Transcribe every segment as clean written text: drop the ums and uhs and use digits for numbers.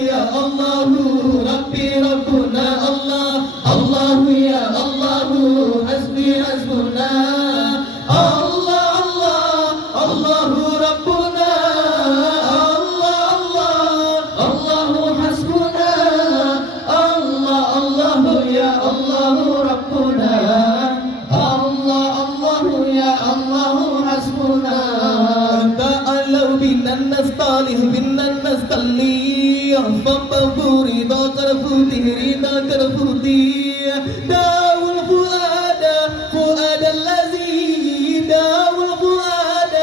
يا الله ربي ربنا الله الله يا الله حسبي حسبنا الله الله الله ربنا الله الله الله حسبنا الله الله يا الله ربنا الله الله يا الله حسبنا تعالوا بنا نستعلي بنا نستعلي فبوري ذكر فوتي رضا كرفوتي داو الفؤاد فؤاد الذي داو الفؤاد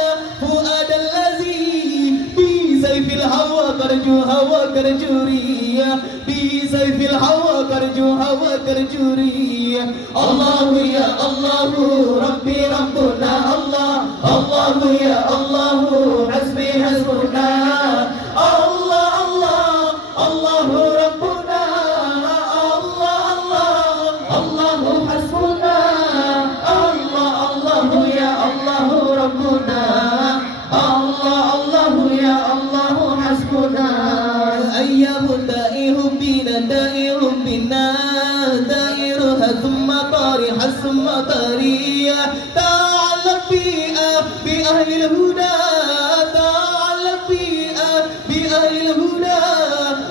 فؤاد الذي بسيف الهوى كرجو هوى كرجوري بسيف الهوى كرجو هوى كرجوري الله يا الله ربي ربنا الله الله يا الله حسبي حسبنا الله الله ربنا الله الله الله حسبنا الله الله يا الله ربنا الله الله يا الله حسبنا أيام دائر بنا دائر بنا دائرها ثم طارها ثم طارية تعلق بيئة بأهل الهدى تعلق بيئة بأهل الهدى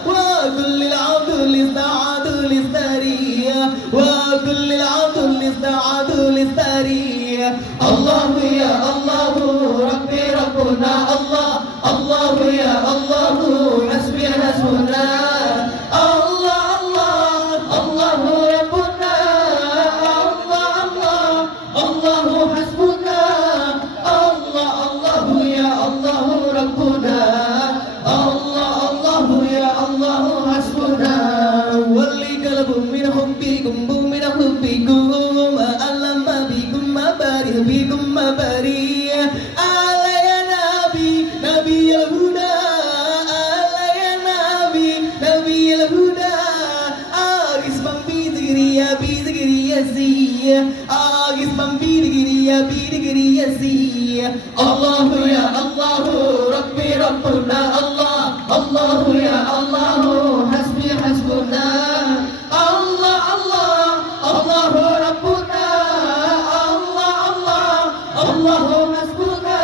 وكل العدل استعاد للثرية وكل العدل استعاد للثرية الله يا الله ربي ربنا الله الله يا الله حسبي حسبنا الله الله الله ربنا الله الله الله حسبنا الله الله يا الله ربنا الله الله يا الله حسبنا ولي قلب من حبكم من حبكم ألم بكم بارئ بكم بارئ على يا نبي نبي الهدى على يا نبي نبي الهدى اسمع بذكريا بذكريا سي اسمع بذكريا بذكريا سي الله يا الله ربي ربنا الله الله يا الله حسبي حسبنا الله الله الله ربنا الله الله الله حسبنا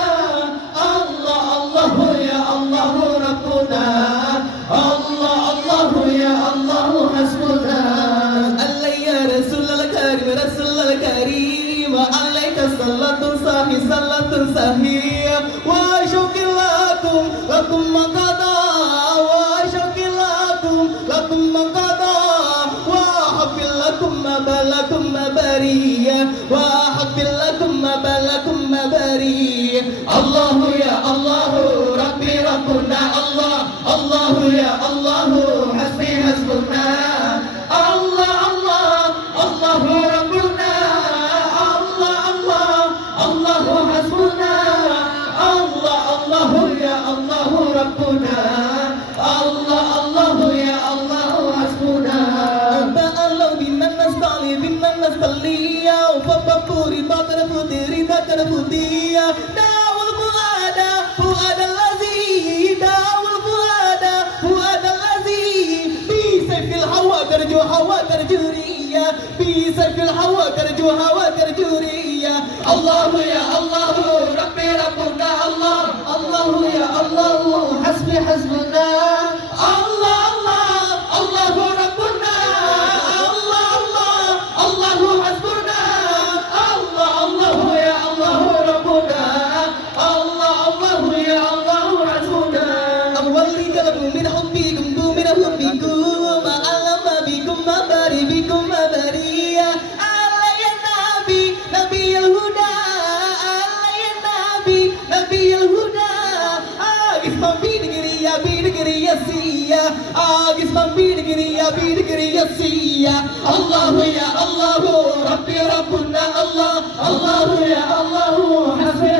الله الله يا الله ربنا الله الله يا الله حسبنا الله يا رسول الكريم رسول الكريم عليك صلاة صحي صلاة صحي وشوق لكم لكم مقضى وشوق لكم لكم مقضى وحب لكم بلكم برية وحب لكم بلكم برية الله يا الله ربي ربنا الله الله يا الله حسبي حسبنا الله الله الله ربنا الله الله الله حسبنا الله الله يا الله ربنا الله الله يا الله حسبنا تعالوا بنا نستعلي بنا نستعلي فبوري ذكر فوتي رضا كرفوتي داو الفؤاد فؤاد الذي داو الفؤاد فؤاد الذي بسيف الهوى كرجو هوى كرجورية بسيف الهوى كرجو هوى كرجورية الله يا الله ربي ربنا الله الله يا الله حسبي حسبنا الله الله الله ربنا الله الله الله حسبنا الله الله يا الله ربنا الله الله يا الله حسبنا أولي قلب من حبكم من حبكم ألم بكم بارئ بكم برية على يا نبي نبي الهدى على يا نبي نبي الهدى اسمع بيدقرية بيدقرية سيا اسمع بيدقرية بيدقرية سيا الله يا الله ربي ربنا الله الله يا الله حسبي